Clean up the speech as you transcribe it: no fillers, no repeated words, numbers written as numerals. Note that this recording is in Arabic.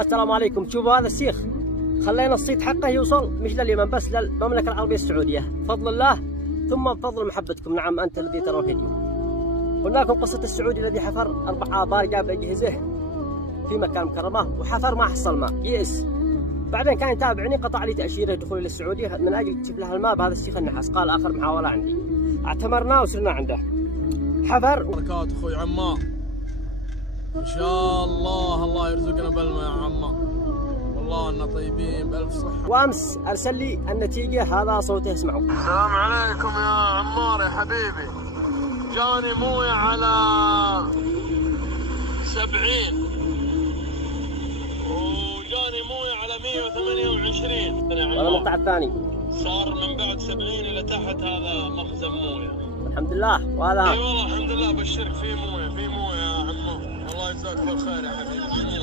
السلام عليكم. تشوفوا هذا السيخ خلينا الصيت حقه يوصل مش لليمن بس للمملكة العربية السعودية بفضل الله ثم بفضل محبتكم. نعم أنت الذي ترى الفيديو. قلنا لكم قصة السعودي الذي حفر 4 آبار قبل أجهزه في مكان مكرمة وحفر ما حصل ماء يئس. بعدين كان يتابعني قطع لي تأشيرة دخول إلى السعودية من أجل تشوف لها الماء بهذا السيخ النحاس. قال آخر محاولة عندي اعتمرناه وصرنا عنده حفر. بركات أخوي عمار إن شاء الله يرزقنا بالماء يا عمار. والله إننا طيبين بألف صحة. وأمس أرسل لي النتيجة هذا صوته اسمعوا. السلام عليكم يا عمار يا حبيبي. جاني موية على 70 وجاني موية على 128. ولا المقطع الثاني صار من بعد 70 إلى تحت هذا مخزن موية الحمد لله. وهذا اي والله الحمد لله. بشرك في موية يا عمار. الله يجزاك بالخير يا حبيبي.